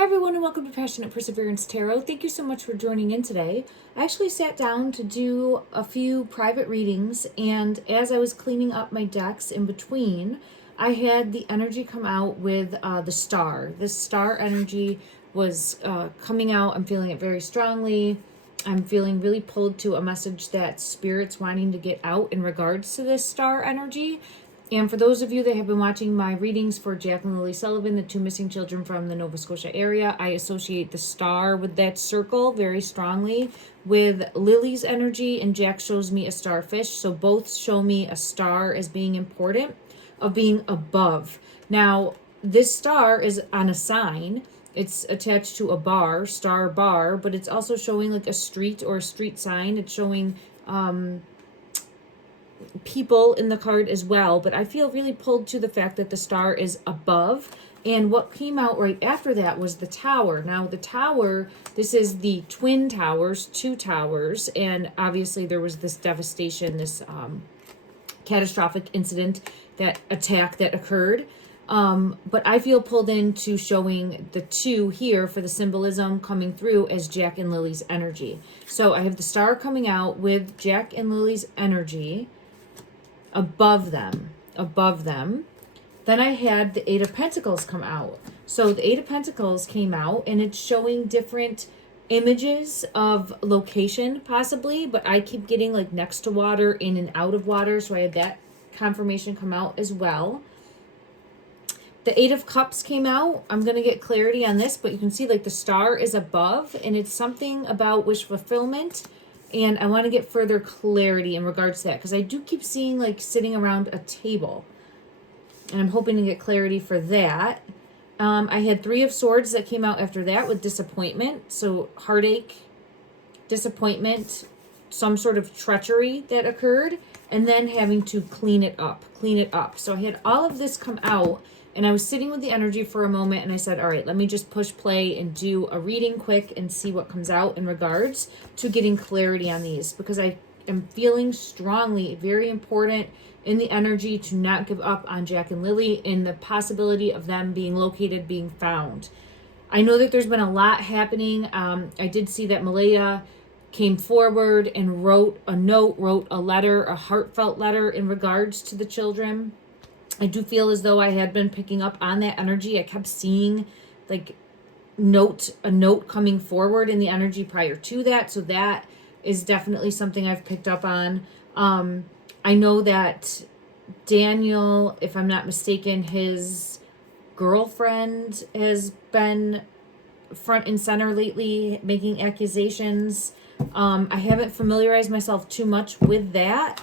Hi everyone and welcome to Passionate Perseverance Tarot. Thank you so much for joining in today. I actually sat down to do a few private readings, and as I was cleaning up my decks in between, I had the energy come out with the star. This star energy was coming out. I'm feeling it very strongly. I'm feeling really pulled to a message that Spirit's wanting to get out in regards to this star energy. And for those of you that have been watching my readings for Jack and Lilly Sullivan, the two missing children from the Nova Scotia area, I associate the star with that circle very strongly with Lily's energy, and Jack shows me a starfish. So both show me a star as being important, of being above. Now, this star is on a sign. It's attached to a bar, star bar, but it's also showing like a street or a street sign. It's showing people in the card as well, but I feel really pulled to the fact that the star is above. And what came out right after that was the tower. Now the tower, this is the twin towers, two towers, and obviously there was this devastation, this catastrophic incident, that attack that occurred. But I feel pulled into showing the two here for the symbolism coming through as Jack and Lily's energy. So I have the star coming out with Jack and Lily's energy above them. Then I had the Eight of Pentacles come out. So the Eight of Pentacles came out, and it's showing different images of location possibly, but I keep getting like next to water, in and out of water, so I had that confirmation come out as well. The Eight of Cups came out. I'm going to get clarity on this, but you can see like the star is above, and it's something about wish fulfillment. And I want to get further clarity in regards to that, because I do keep seeing like sitting around a table. And I'm hoping to get clarity for that. I had Three of Swords that came out after that with disappointment. So heartache, disappointment, some sort of treachery that occurred, and then having to clean it up. So I had all of this come out. And I was sitting with the energy for a moment, and I said, all right, let me just push play and do a reading quick and see what comes out in regards to getting clarity on these, because I am feeling strongly, very important in the energy to not give up on Jack and Lily and the possibility of them being located, being found. I know that there's been a lot happening. I did see that Malehya came forward and wrote a note, wrote a letter, a heartfelt letter in regards to the children. I do feel as though I had been picking up on that energy. I kept seeing like a note coming forward in the energy prior to that. So that is definitely something I've picked up on. I know that Daniel, if I'm not mistaken, his girlfriend has been front and center lately, making accusations. I haven't familiarized myself too much with that,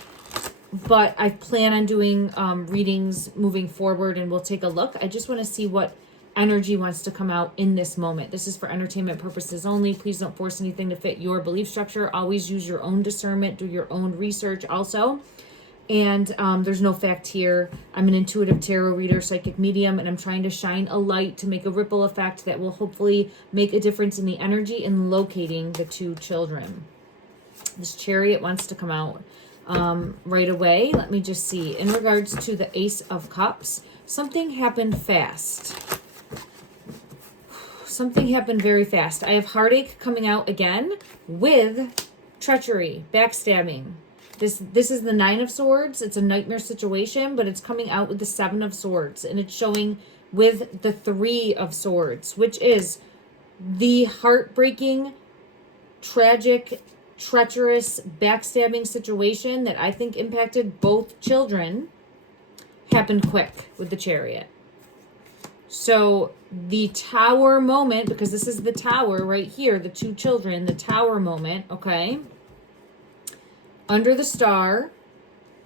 but I plan on doing readings moving forward, and we'll take a look. I just want to see what energy wants to come out in this moment. This is for entertainment purposes only. Please don't force anything to fit your belief structure. Always use your own discernment. Do your own research also. And there's no fact here. I'm an intuitive tarot reader, psychic medium, and I'm trying to shine a light to make a ripple effect that will hopefully make a difference in the energy in locating the two children. This Chariot wants to come out right away. Let me just see. In regards to the Ace of Cups, something happened fast. Something happened very fast. I have heartache coming out again with treachery, backstabbing. This is the Nine of Swords. It's a nightmare situation, but it's coming out with the Seven of Swords, and it's showing with the Three of Swords, which is the heartbreaking, tragic, treacherous, backstabbing situation that I think impacted both children happened quick with the Chariot. So the tower moment, because this is the tower right here, the two children, the tower moment, okay? Under the star,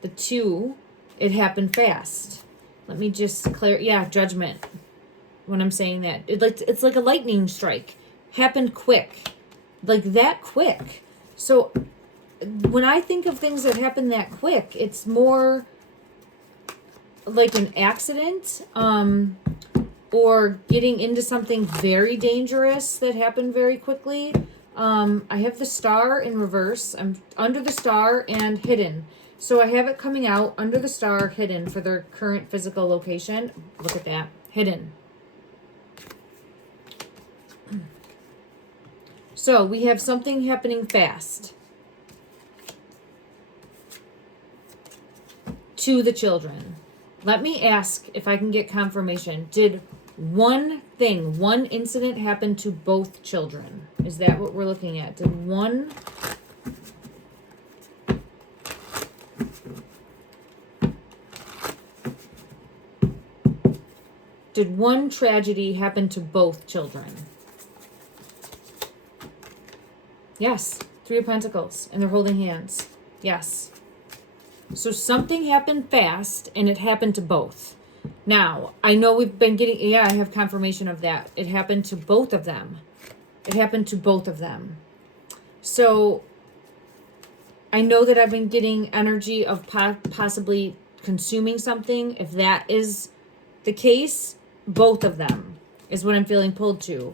the two, it happened fast. Let me just clear, yeah, judgment. When I'm saying that, it's like a lightning strike. Happened quick. Like that quick. So when I think of things that happen that quick, it's more like an accident, or getting into something very dangerous that happened very quickly. I have the star in reverse. I'm under the star and hidden. So I have it coming out under the star, hidden for their current physical location. Look at that. Hidden. So we have something happening fast to the children. Let me ask if I can get confirmation. Did one incident happen to both children? Is that what we're looking at? Did one tragedy happen to both children? Yes. 3 of Pentacles. And they're holding hands. Yes. So something happened fast, and it happened to both. Now, I know we've been getting... Yeah, I have confirmation of that. It happened to both of them. It happened to both of them. So I know that I've been getting energy of possibly consuming something. If that is the case, both of them is what I'm feeling pulled to.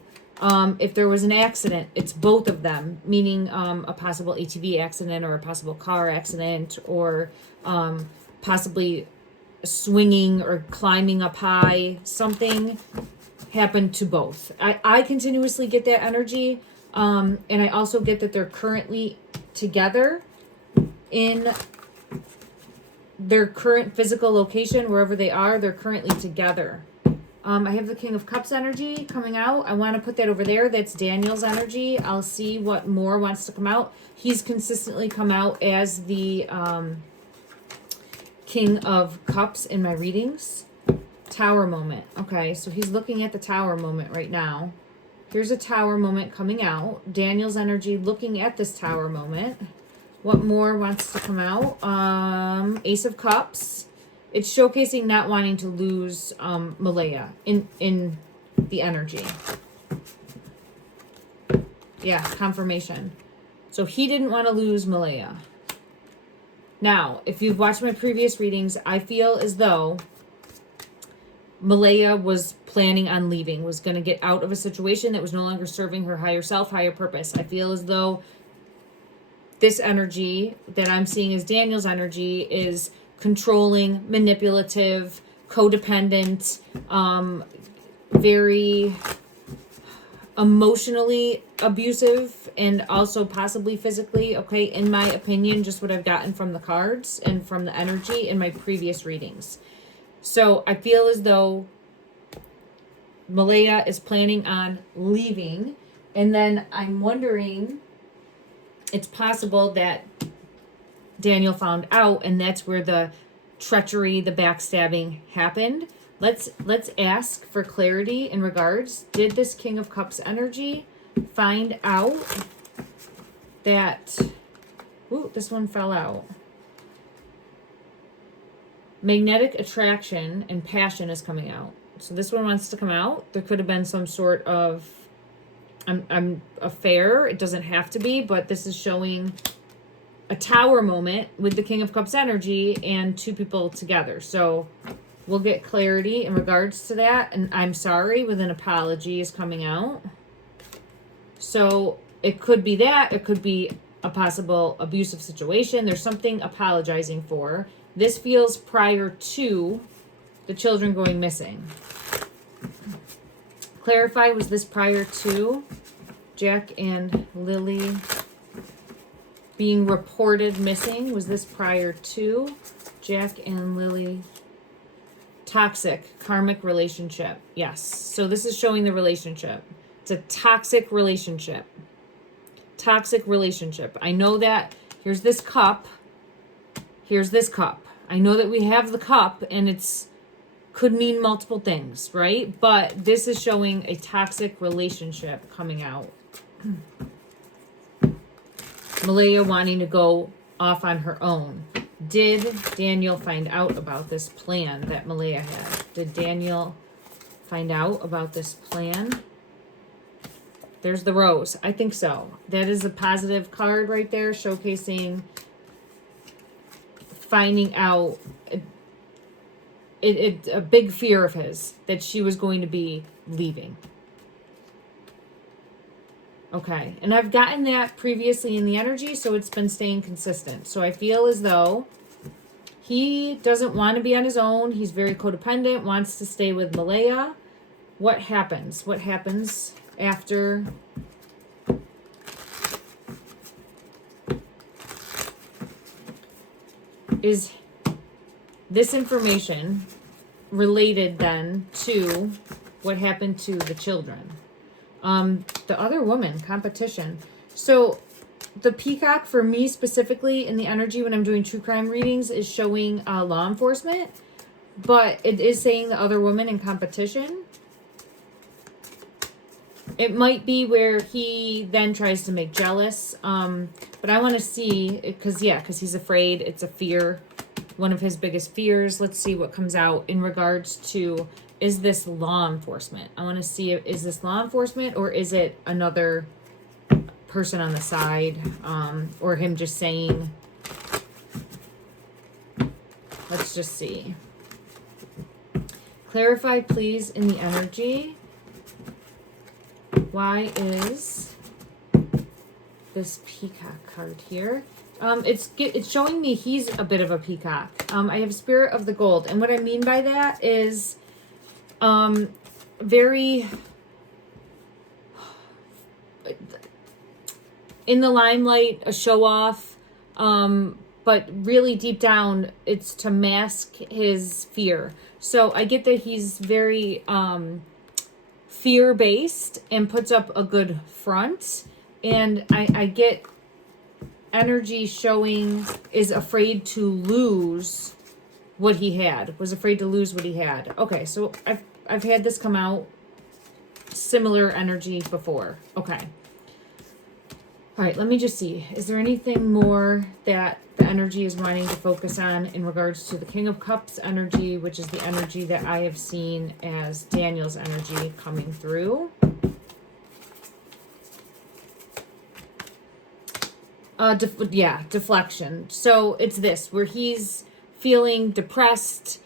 If there was an accident, it's both of them, meaning a possible ATV accident or a possible car accident, or possibly swinging or climbing up high. Something happened to both. I continuously get that energy, and I also get that they're currently together in their current physical location, wherever they are. They're currently together. I have the King of Cups energy coming out. I want to put that over there. That's Daniel's energy. I'll see what more wants to come out. He's consistently come out as the King of Cups in my readings. Tower moment. Okay, so he's looking at the Tower moment right now. Here's a Tower moment coming out. Daniel's energy looking at this Tower moment. What more wants to come out? Ace of Cups. It's showcasing not wanting to lose Malehya in the energy. Yeah, confirmation. So he didn't want to lose Malehya. Now, if you've watched my previous readings, I feel as though Malehya was planning on leaving, was going to get out of a situation that was no longer serving her higher self, higher purpose. I feel as though this energy that I'm seeing as Daniel's energy is controlling, manipulative, codependent, very emotionally abusive, and also possibly physically, okay, in my opinion, just what I've gotten from the cards and from the energy in my previous readings. So I feel as though Malehya is planning on leaving, and then I'm wondering, it's possible that Daniel found out, and that's where the treachery, the backstabbing happened. Let's ask for clarity in regards. Did this King of Cups energy find out that... Ooh, this one fell out. Magnetic attraction and passion is coming out. So this one wants to come out. There could have been some sort of affair. It doesn't have to be, but this is showing a Tower moment with the King of Cups energy and 2 people together. So we'll get clarity in regards to that. And I'm sorry with an apology is coming out. So it could be that. It could be a possible abusive situation. There's something apologizing for. This feels prior to the children going missing. Clarify, was this prior to Jack and Lilly being reported missing? Was this prior to Jack and Lilly? Toxic, karmic relationship. Yes. So this is showing the relationship. It's a toxic relationship. Toxic relationship. I know that. Here's this cup. Here's this cup. I know that we have the cup, and it's could mean multiple things, right? But this is showing a toxic relationship coming out. Malehya wanting to go off on her own. Did Daniel find out about this plan that Malehya had? Did Daniel find out about this plan? There's the rose. I think so. That is a positive card right there, showcasing finding out a big fear of his that she was going to be leaving. Okay, and I've gotten that previously in the energy, so it's been staying consistent. So I feel as though he doesn't want to be on his own. He's very codependent, wants to stay with Malehya. What happens? What happens after. Is this information related then to what happened to the children? The other woman, competition. So the peacock for me specifically in the energy when I'm doing true crime readings is showing law enforcement, but it is saying the other woman in competition. It might be where he then tries to make jealous, but I want to see, because he's afraid. It's a fear, one of his biggest fears. Let's see what comes out in regards to, is this law enforcement? I want to see, is this law enforcement or is it another person on the side, or him just saying, let's just see. Clarify, please, in the energy. Why is this peacock card here? It's showing me he's a bit of a peacock. I have Spirit of the Gold. And what I mean by that is very in the limelight, a show off, but really deep down, it's to mask his fear. So I get that he's very fear-based and puts up a good front. And I get energy showing is afraid to lose what he had, was afraid to lose what he had. Okay, so I've had this come out, similar energy before. Okay. All right, let me just see. Is there anything more that the energy is wanting to focus on in regards to the King of Cups energy, which is the energy that I have seen as Daniel's energy coming through? Deflection. So it's this, where he's feeling depressed,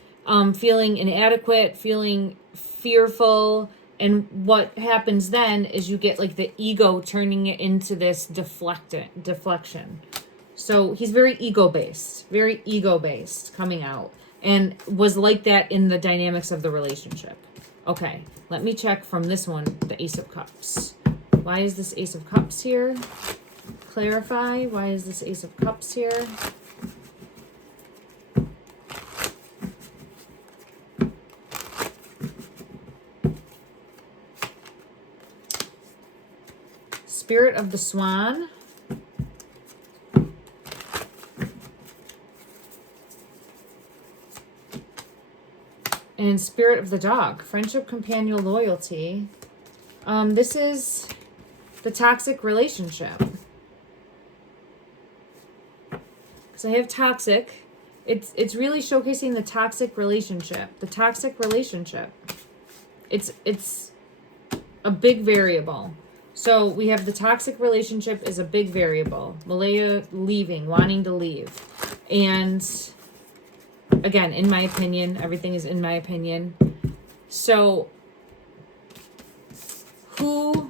feeling inadequate, feeling fearful. And what happens then is you get like the ego turning it into this deflection. So he's very ego-based coming out, and was like that in the dynamics of the relationship. Okay, let me check from this one, the Ace of Cups. Why is this Ace of Cups here? Clarify, why is this Ace of Cups here? Spirit of the Swan. And Spirit of the Dog. Friendship, companion, loyalty. This is the toxic relationship. So I have toxic. It's really showcasing the toxic relationship. The toxic relationship. It's a big variable. So we have the toxic relationship is a big variable. Malehya leaving, wanting to leave. And again, in my opinion, everything is in my opinion. So who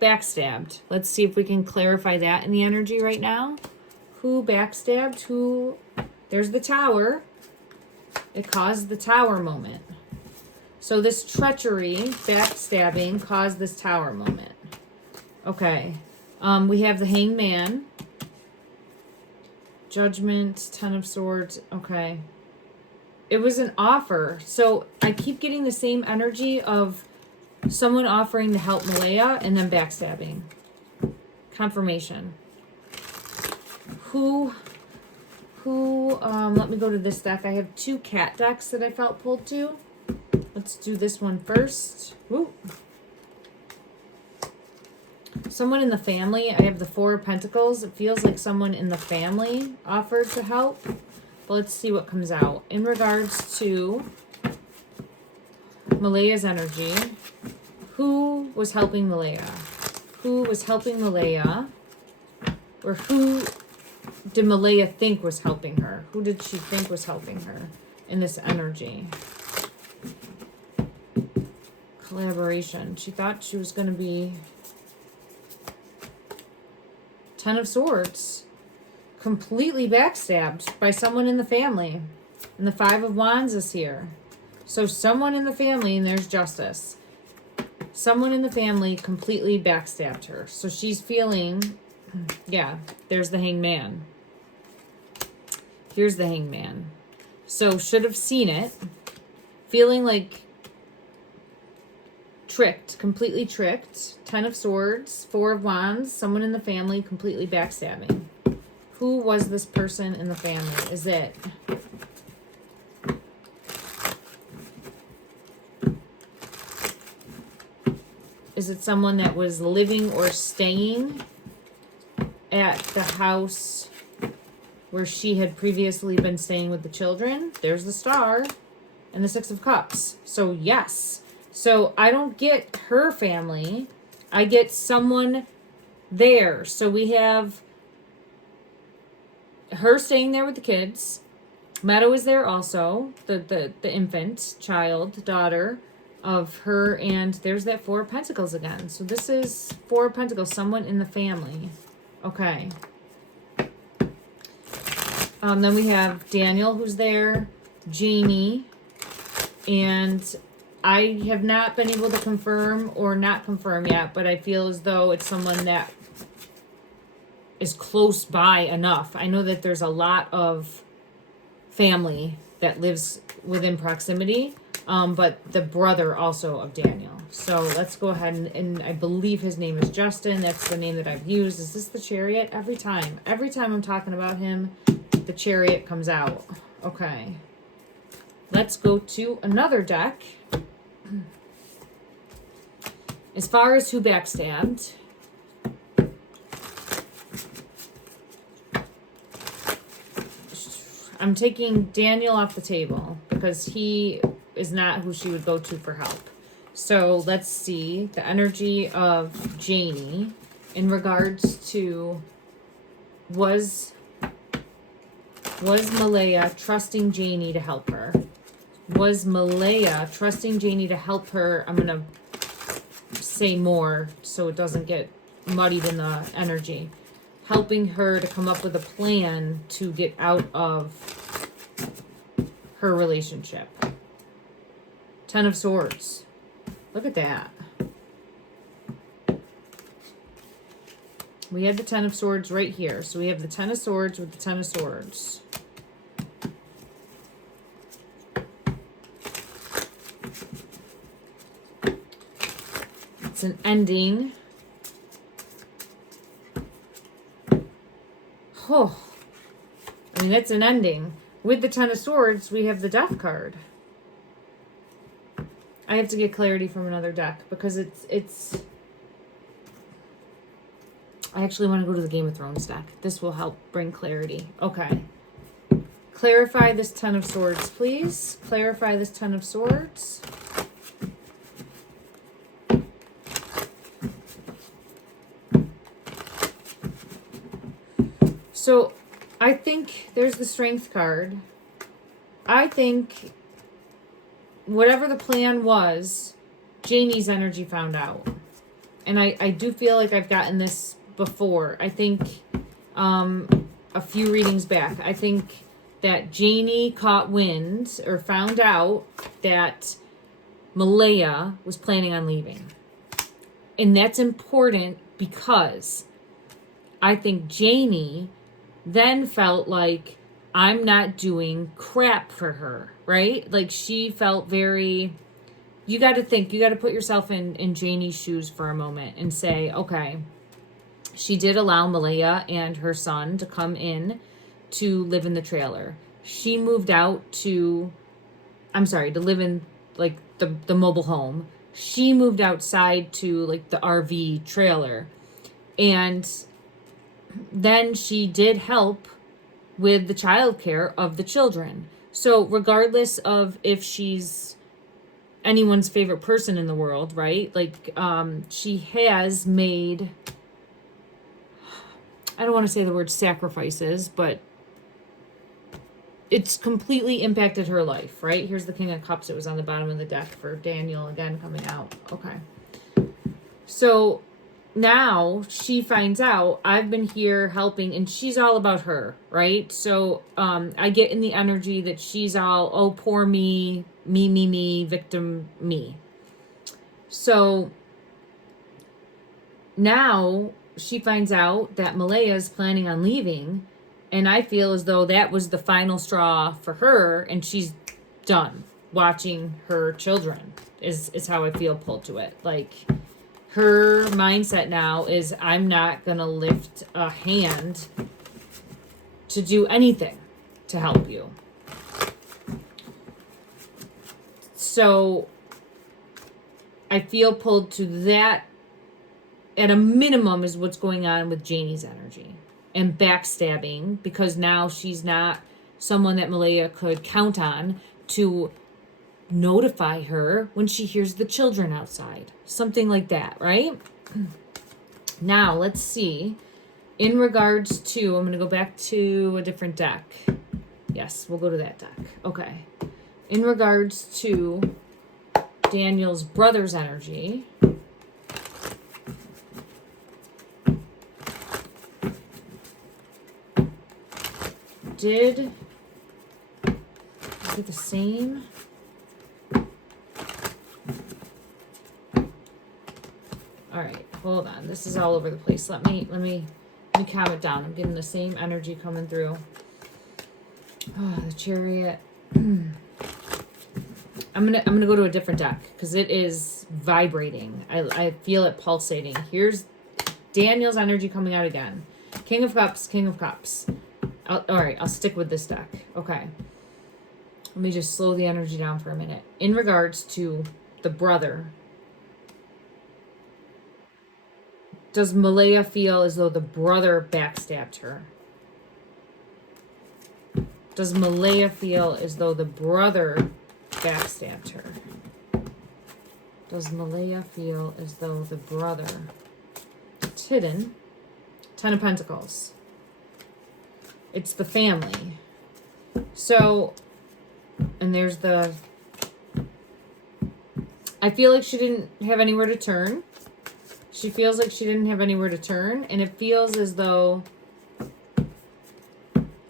backstabbed? Let's see if we can clarify that in the energy right now. Who backstabbed? Who? There's the Tower. It caused the Tower moment. So this treachery, backstabbing, caused this Tower moment. Okay. We have the Hangman. Judgment, Ten of Swords. Okay. It was an offer. So I keep getting the same energy of someone offering to help Malehya and then backstabbing. Confirmation. Who, let me go to this deck. I have 2 cat decks that I felt pulled to. Let's do this one first. Woo. Someone in the family. I have the 4 of Pentacles. It feels like someone in the family offered to help. But let's see what comes out. In regards to Malehya's energy, who was helping Malehya? Who was helping Malehya? Or who did Malehya think was helping her? Who did she think was helping her in this energy? Collaboration. She thought she was going to be Ten of Swords. Completely backstabbed by someone in the family. And the 5 of Wands is here. So someone in the family, and there's justice. Someone in the family completely backstabbed her. So she's feeling, yeah, there's the hangman. Here's the hangman. So should have seen it. Feeling like tricked, completely tricked. 10 of Swords, 4 of Wands, someone in the family completely backstabbing. Who was this person in the family? Is it... Is it someone that was living or staying at the house where she had previously been staying with the children? There's the Star and the 6 of Cups. So yes. So I don't get her family. I get someone there. So we have her staying there with the kids. Meadow is there also. The infant, child, daughter of her, and there's that 4 of Pentacles again. So this is 4 of Pentacles, someone in the family. Okay. Then we have Daniel who's there, Janie, and I have not been able to confirm or not confirm yet, but I feel as though it's someone that is close by enough. I know that there's a lot of family that lives within proximity, but the brother also of Daniel. So let's go ahead and I believe his name is Justin. That's the name that I've used. Is this the Chariot? Every time I'm talking about him, the Chariot comes out. Okay. Let's go to another deck. As far as who backstabbed, I'm taking Daniel off the table because he is not who she would go to for help. So let's see the energy of Janie in regards to was Malehya trusting Janie to help her? Was Malehya trusting Janie to help her? I'm going to say more so it doesn't get muddied in the energy. Helping her to come up with a plan to get out of her relationship. 10 of Swords. Look at that. We had the 10 of Swords right here. So we have the 10 of Swords with the 10 of Swords. It's an ending. Oh, I mean, it's an ending. With the 10 of Swords, we have the Death card. I have to get clarity from another deck because it's... I actually want to go to the Game of Thrones deck. This will help bring clarity. Okay. Clarify this 10 of Swords, please. Clarify this 10 of Swords. So, I think there's the Strength card. I think whatever the plan was, Janie's energy found out. And I do feel like I've gotten this before. I think a few readings back. I think that Janie caught wind or found out that Malehya was planning on leaving. And that's important because I think Janie then felt like I'm not doing crap for her, right? Like she felt very, you got to think, you got to put yourself in Janie's shoes for a moment and say, okay, she did allow Malehya and her son to come in to live in the trailer. She moved out to live in like the mobile home. She moved outside to like the RV trailer. And then she did help with the childcare of the children. So regardless of if she's anyone's favorite person in the world, right? Like, she has made, I don't want to say the word sacrifices, but it's completely impacted her life, right? Here's the King of Cups. It was on the bottom of the deck for Daniel again coming out. Okay. So now she finds out I've been here helping and she's all about her, right? So I get in the energy that she's all, oh, poor me, victim me. So now she finds out that Malehya is planning on leaving, and I feel as though that was the final straw for her, and she's done watching her children, is how I feel pulled to it. Like, her mindset now is, I'm not going to lift a hand to do anything to help you. So I feel pulled to that, at a minimum, is what's going on with Janie's energy. And backstabbing, because now she's not someone that Malehya could count on to notify her when she hears the children outside. Something like that, right? Now, let's see. In regards to, I'm going to go back to a different deck. Yes, we'll go to that deck. Okay. In regards to Daniel's brother's energy, is it the same? All right, hold on. This is all over the place. Let me calm it down. I'm getting the same energy coming through. Oh, the Chariot. I'm gonna go to a different deck because it is vibrating. I feel it pulsating. Here's Daniel's energy coming out again. King of Cups, King of Cups. All right, I'll stick with this deck. Okay. Let me just slow the energy down for a minute. In regards to the brother, does Malehya feel as though the brother backstabbed her? Does Malehya feel as though the brother backstabbed her? Does Malehya feel as though the brother... It's hidden. 10 of Pentacles. It's the family. So, and there's the... I feel like she didn't have anywhere to turn. She feels like she didn't have anywhere to turn. And it feels as though...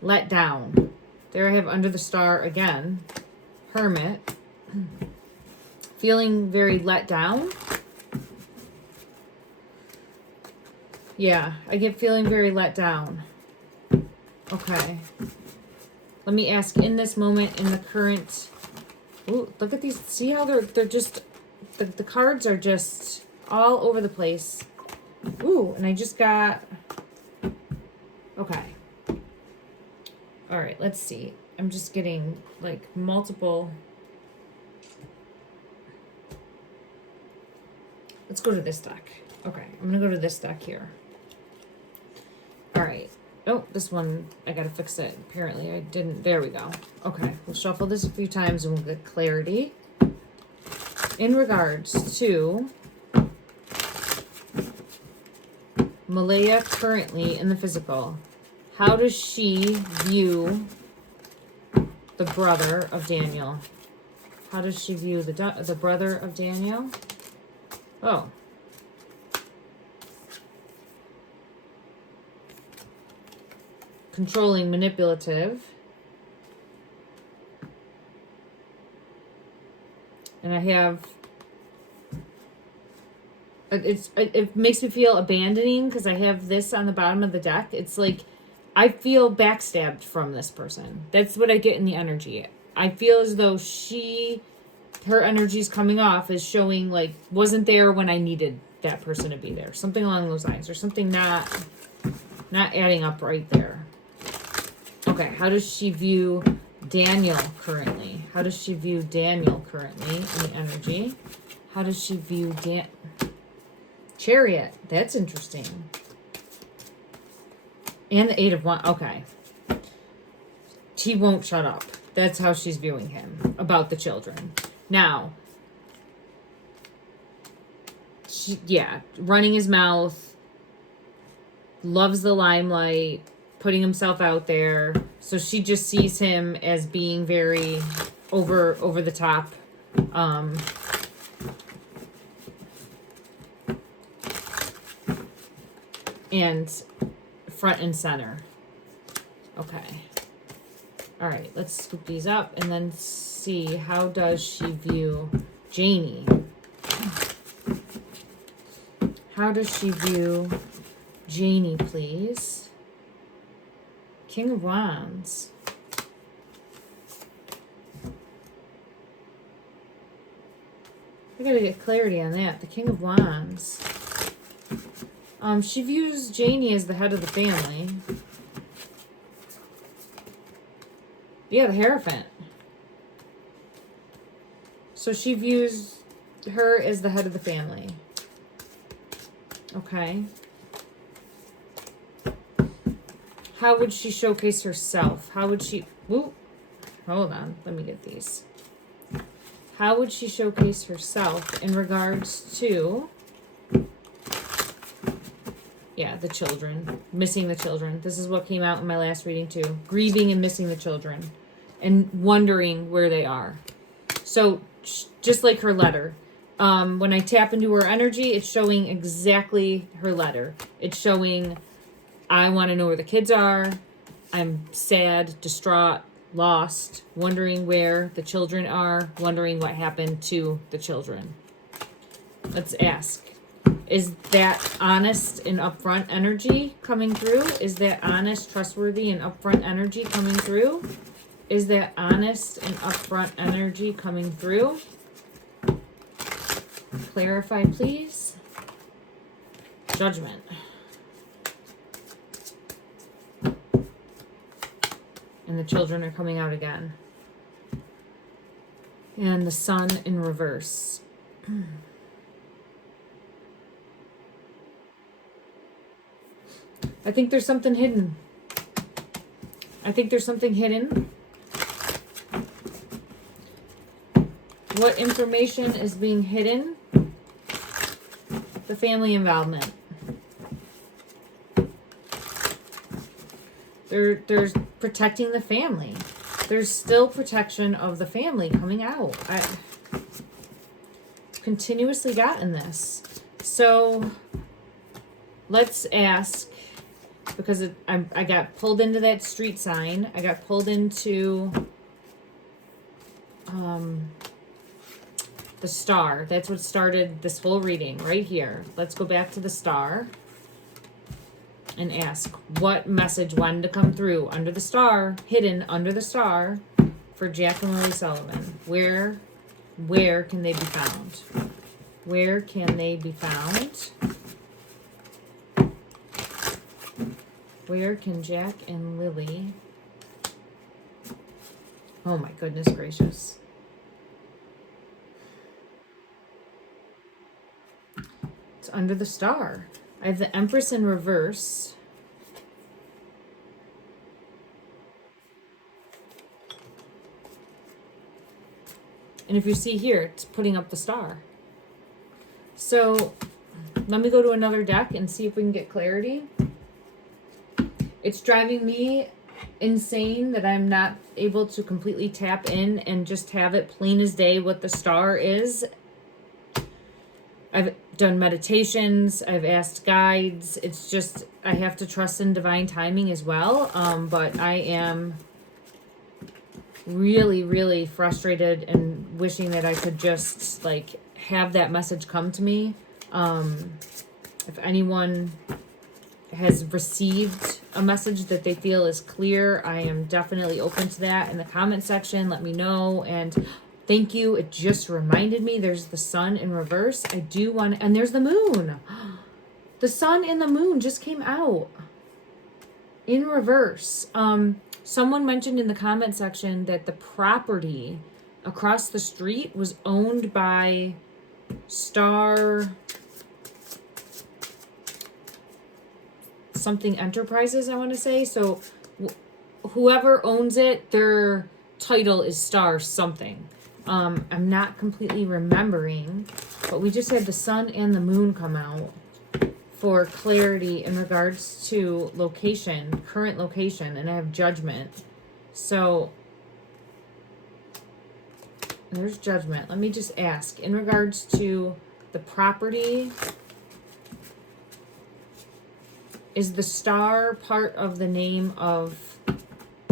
let down. There I have Under the Star again. Hermit. Feeling very let down. Yeah, I get feeling very let down. Okay. Let me ask, in this moment, in the current... Ooh, look at these. See how they're just... The cards are just all over the place. Ooh, and I just got... Okay. All right, let's see. I'm just getting, like, multiple... Let's go to this deck. Okay, I'm going to go to this deck here. All right. Oh, this one, I got to fix it. Apparently, I didn't. There we go. Okay, we'll shuffle this a few times and we'll get clarity. In regards to Malehya currently in the physical, how does she view the brother of Daniel? How does she view the brother of Daniel? Oh. Controlling, manipulative. And I have... It makes me feel abandoning because I have this on the bottom of the deck. It's like I feel backstabbed from this person. That's what I get in the energy. I feel as though her energy's coming off as showing like wasn't there when I needed that person to be there. Something along those lines, or something not adding up right there. Okay, how does she view Daniel currently? How does she view Daniel currently in the energy? How does she view Chariot? That's interesting. And the 8 of Wands. Okay. He won't shut up. That's how she's viewing him about the children. Now, running his mouth, loves the limelight, putting himself out there. So she just sees him as being very over the top. And front and center. Okay. All right, let's scoop these up and then see how does she view Janie. How does she view Janie, please? King of Wands. I gotta get clarity on that. The King of Wands. She views Janie as the head of the family. Yeah, the Hierophant. So she views her as the head of the family. Okay. How would she showcase herself? How would she... Ooh, hold on. Let me get these. How would she showcase herself in regards to... Yeah, the children. Missing the children. This is what came out in my last reading too. Grieving and missing the children. And wondering where they are. So, just like her letter. When I tap into her energy, it's showing exactly her letter. It's showing, I want to know where the kids are. I'm sad, distraught, lost, wondering where the children are, wondering what happened to the children. Let's ask. Is that honest and upfront energy coming through? Is that honest, trustworthy, and upfront energy coming through? Is that honest and upfront energy coming through? Clarify, please. Judgment. And the children are coming out again. And the sun in reverse. I think there's something hidden. I think there's something hidden. What information is being hidden? The family involvement. There's protecting the family. There's still protection of the family coming out. I've continuously gotten this. So let's ask, because I got pulled into that street sign. I got pulled into the star. That's what started this whole reading right here. Let's go back to the star and ask what message wanted to come through under the star, hidden under the star for Jack and Lilly Sullivan. Where can they be found? Where can they be found? Where can Jack and Lilly... Oh my goodness gracious. It's under the star. I have the Empress in reverse. And if you see here, it's putting up the star. So let me go to another deck and see if we can get clarity. It's driving me insane that I'm not able to completely tap in and just have it plain as day what the star is. I've done meditations. I've asked guides. It's just, I have to trust in divine timing as well. But I am really, really frustrated and wishing that I could just like have that message come to me. If anyone has received a message that they feel is clear, I am definitely open to that in the comment section. Let me know. And thank you. It just reminded me there's the sun in reverse. I do want to, and there's the moon. The sun and the moon just came out in reverse. Someone mentioned in the comment section that the property across the street was owned by Star something Enterprises, I want to say. So whoever owns it, their title is Star something. I'm not completely remembering, but we just had the sun and the moon come out for clarity in regards to location, current location, and I have judgment. So there's judgment. Let me just ask in regards to the property. Is the star part of the name of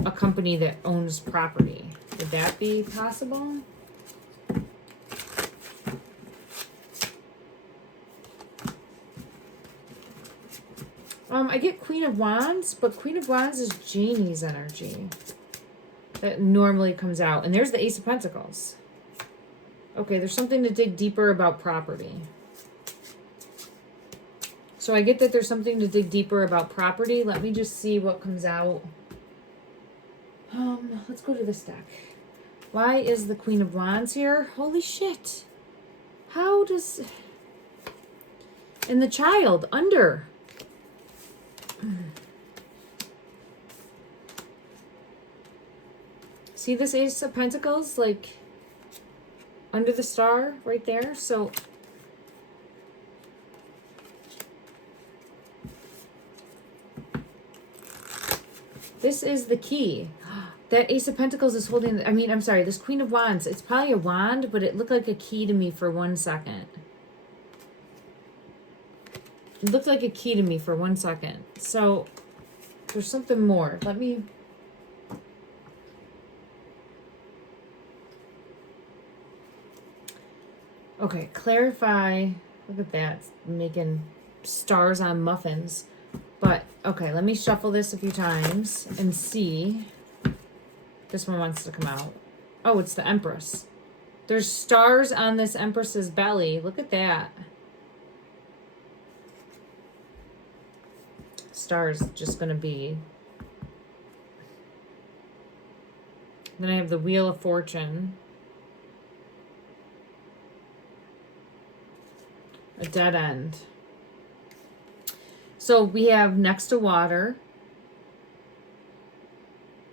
a company that owns property? Would that be possible? I get Queen of Wands, but Queen of Wands is Janie's energy that normally comes out. And there's the Ace of Pentacles. Okay, there's something to dig deeper about property. So I get that there's something to dig deeper about property. Let me just see what comes out. Let's go to this deck. Why is the Queen of Wands here? Holy shit. How does... And the child under. See this Ace of Pentacles, like under the star right there? So this is the key. That Ace of Pentacles is holding, I'm sorry, this Queen of Wands, it's probably a wand, but it looked like a key to me for 1 second. It looked like a key to me for 1 second. So there's something more. Let me... Okay, clarify. Look at that. It's making stars on muffins. But, okay, let me shuffle this a few times and see. This one wants to come out. Oh, it's the Empress. There's stars on this Empress's belly. Look at that. Stars just going to be. Then I have the Wheel of Fortune. A dead end. So we have next to water.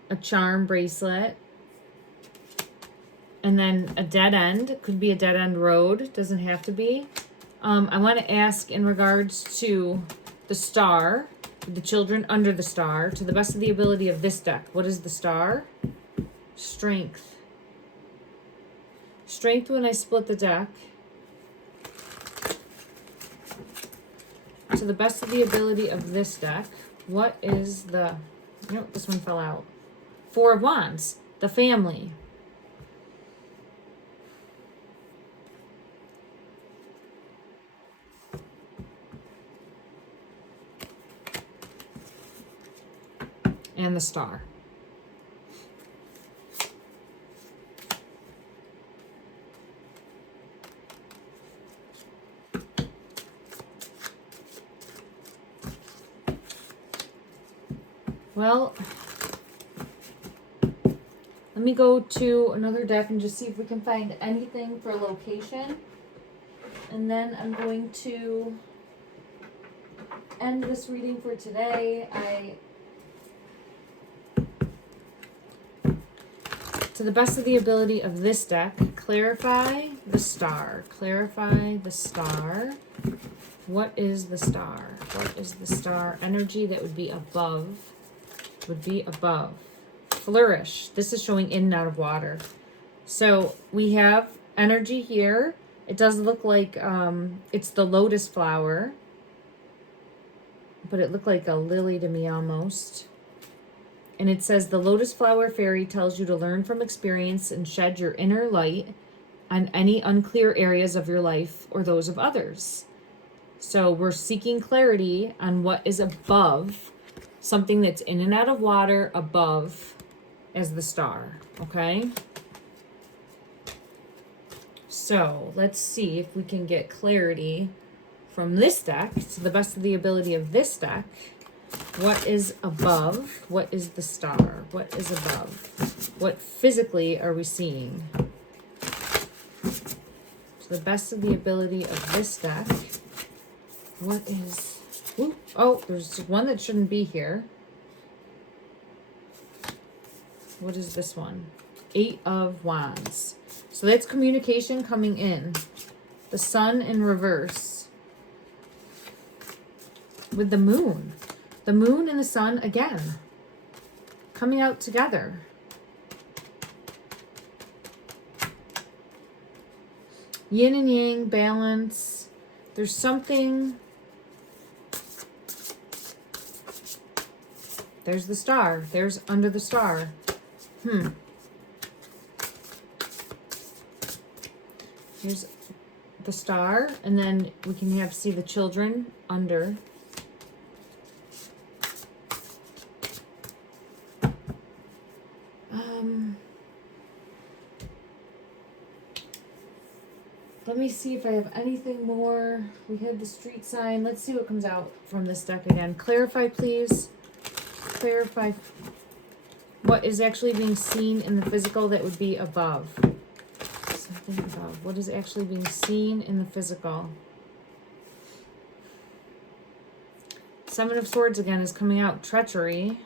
A charm bracelet. And then a dead end. It could be a dead end road. Doesn't have to be. I want to ask in regards to the star. The children under the star. To the best of the ability of this deck. What is the star? Strength. Strength when I split the deck. To the best of the ability of this deck. What is the... Nope, this one fell out. Four of Wands. The family. And the star. Well, let me go to another deck and just see if we can find anything for location. And then I'm going to end this reading for today. To the best of the ability of this deck, clarify the star. Clarify the star. What is the star? What is the star energy that would be above? Would be above. Flourish. This is showing in and out of water. So we have energy here. It does look like it's the lotus flower. But it looked like a lily to me almost. And it says the lotus flower fairy tells you to learn from experience and shed your inner light on any unclear areas of your life or those of others. So we're seeking clarity on what is above. Something that's in and out of water above as the star, okay? So let's see if we can get clarity from this deck to the best of the ability of this deck. What is above? What is the star? What is above? What physically are we seeing? To the best of the ability of this deck, what is... Ooh, oh, there's one that shouldn't be here. What is this one? 8 of Wands. So that's communication coming in. The sun in reverse. With the moon. The moon and the sun again. Coming out together. Yin and yang, balance. There's something... There's the star. There's under the star. Here's the star. And then we can see the children under. Let me see if I have anything more. We had the street sign. Let's see what comes out from this deck again. Clarify, please. Clarify what is actually being seen in the physical that would be above. Something above. What is actually being seen in the physical? Seven of Swords again is coming out. Treachery.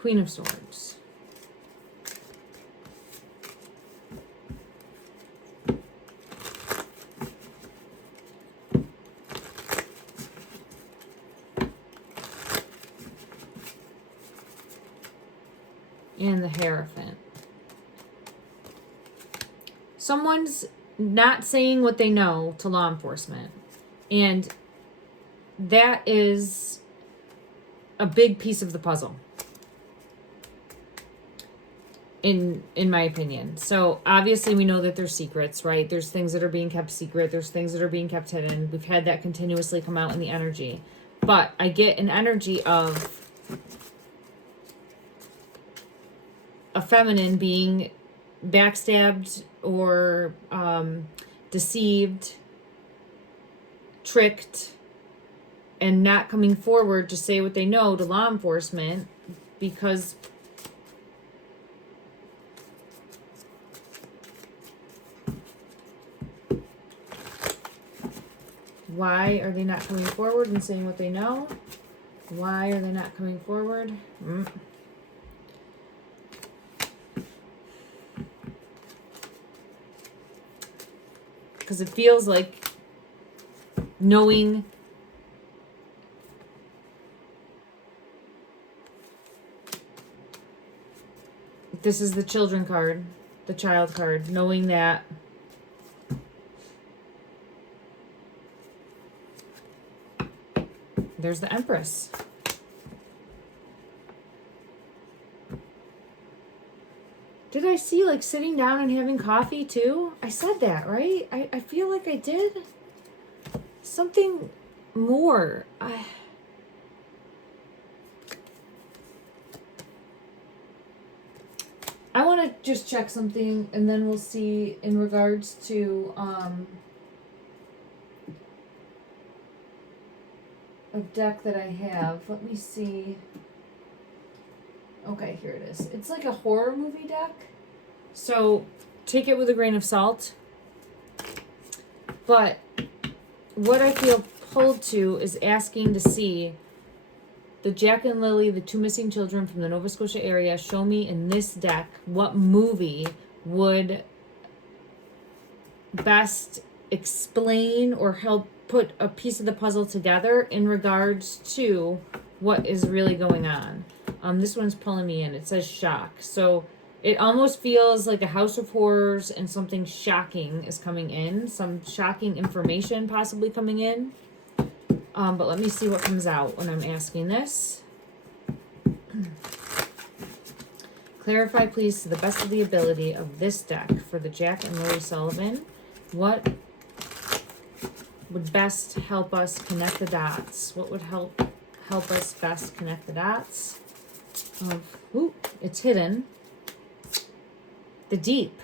Queen of Swords. And the Hierophant. Someone's not saying what they know to law enforcement. And that is a big piece of the puzzle. In my opinion. So obviously we know that there's secrets, right? There's things that are being kept secret. There's things that are being kept hidden. We've had that continuously come out in the energy. But I get an energy of a feminine being backstabbed or deceived, tricked, and not coming forward to say what they know to law enforcement because why are they not coming forward and saying what they know? Why are they not coming forward? Because it feels like knowing this is the children card, the child card, knowing that there's the Empress. Did I see like sitting down and having coffee too? I said that, right? I feel like I did. Something more. I want to just check something and then we'll see in regards to a deck that I have. Let me see. Okay, here it is. It's like a horror movie deck. So take it with a grain of salt. But what I feel pulled to is asking to see the Jack and Lily, the two missing children from the Nova Scotia area. Show me in this deck what movie would best explain or help put a piece of the puzzle together in regards to what is really going on. This one's pulling me in. It says shock. So it almost feels like a house of horrors and something shocking is coming in. Some shocking information possibly coming in. But let me see what comes out when I'm asking this. Clarify, please, to the best of the ability of this deck for the Jack and Lily Sullivan. What would best help us connect the dots? What would help us best connect the dots? Ooh, it's hidden. The deep.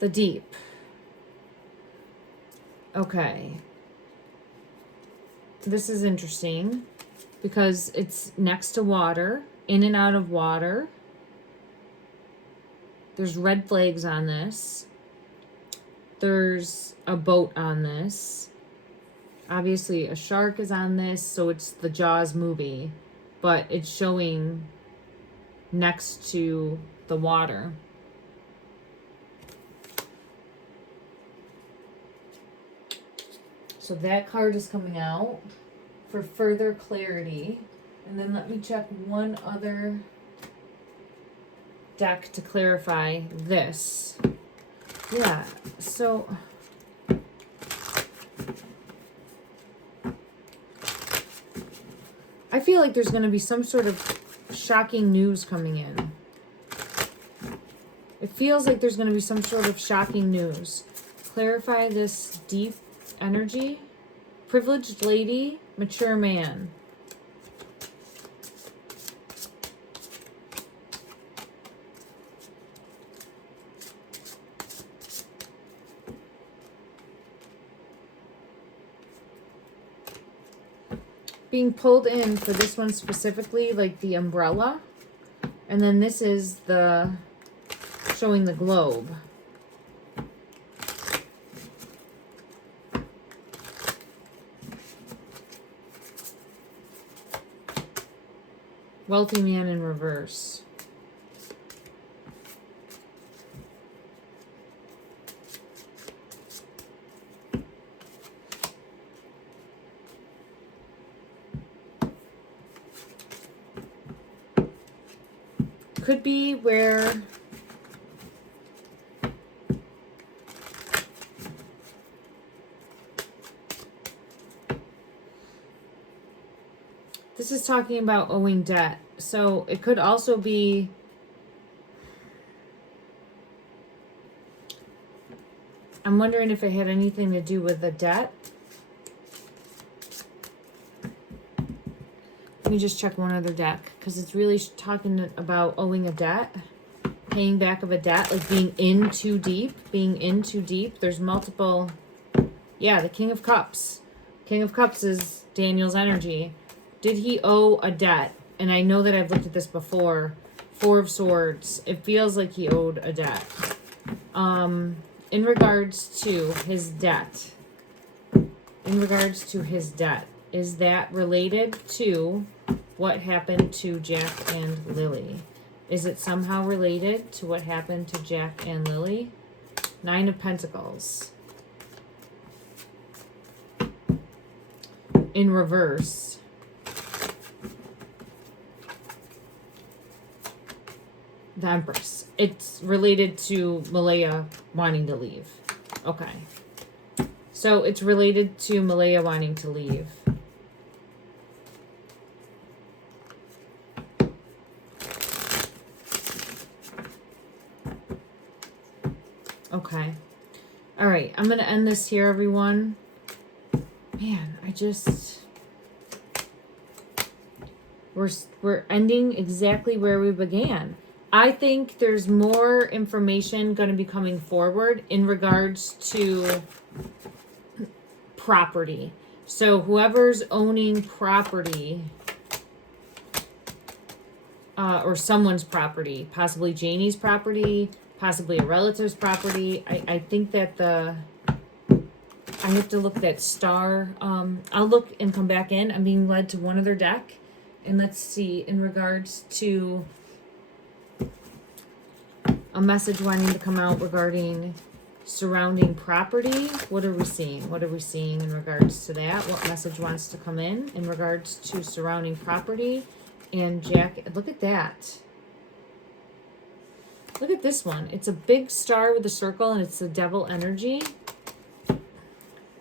The deep. Okay. This is interesting because it's next to water, in and out of water. There's red flags on this. There's a boat on this. Obviously, a shark is on this, so it's the Jaws movie, but it's showing next to the water. So that card is coming out for further clarity. And then let me check one other deck to clarify this. Yeah, so I feel like there's going to be some sort of shocking news coming in. It feels like there's going to be some sort of shocking news. Clarify this deep energy. Privileged lady, mature man. Being pulled in for this one specifically, like the umbrella. And then this is the showing the globe. Wealthy man in reverse. Could be where this is talking about owing debt. So it could also be I'm wondering if it had anything to do with the debt. Let me just check one other deck because it's really talking about owing a debt, paying back of a debt, like being in too deep, There's multiple. Yeah, the King of Cups. King of Cups is Daniel's energy. Did he owe a debt? And I know that I've looked at this before. Four of Swords. It feels like he owed a debt. In regards to his debt. Is that related to what happened to Jack and Lilly? Is it somehow related to what happened to Jack and Lilly? Nine of Pentacles. In reverse. The Empress. It's related to Malehya wanting to leave. Okay. So it's related to Malehya wanting to leave. Okay. All right. I'm going to end this here, everyone. Man, we're ending exactly where we began. I think there's more information going to be coming forward in regards to property. So whoever's owning property, or someone's property, possibly Janie's property, possibly a relative's property. I think that I have to look at that star. I'll look and come back in. I'm being led to one other deck. And let's see, in regards to a message wanting to come out regarding surrounding property. What are we seeing? What are we seeing in regards to that? What message wants to come in regards to surrounding property? And Jack, look at that. Look at this one. It's a big star with a circle and it's the devil energy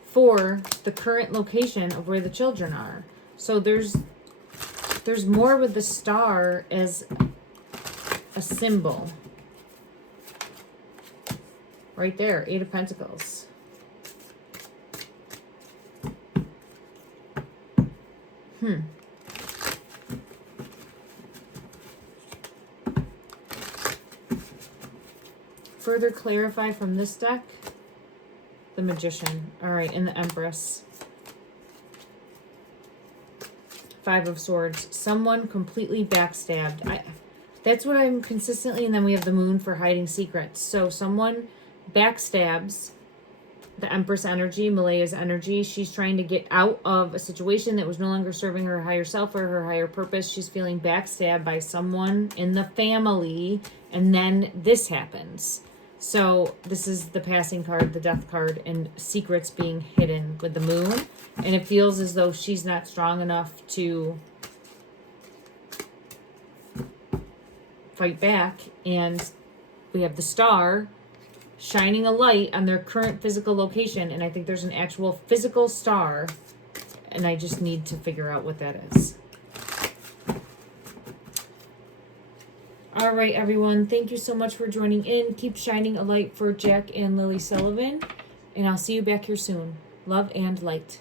for the current location of where the children are. So there's more with the star as a symbol. Right there, Eight of Pentacles. Further clarify from this deck, the Magician. All right, and the Empress. Five of Swords. Someone completely backstabbed. That's what I'm consistently, and then we have the Moon for hiding secrets. So someone backstabs the Empress energy, Malehya's energy. She's trying to get out of a situation that was no longer serving her higher self or her higher purpose. She's feeling backstabbed by someone in the family, and then this happens. So this is the passing card, the death card, and secrets being hidden with the Moon. And it feels as though she's not strong enough to fight back. And we have the Star shining a light on their current physical location. And I think there's an actual physical star. And I just need to figure out what that is. All right, everyone. Thank you so much for joining in. Keep shining a light for Jack and Lily Sullivan. And I'll see you back here soon. Love and light.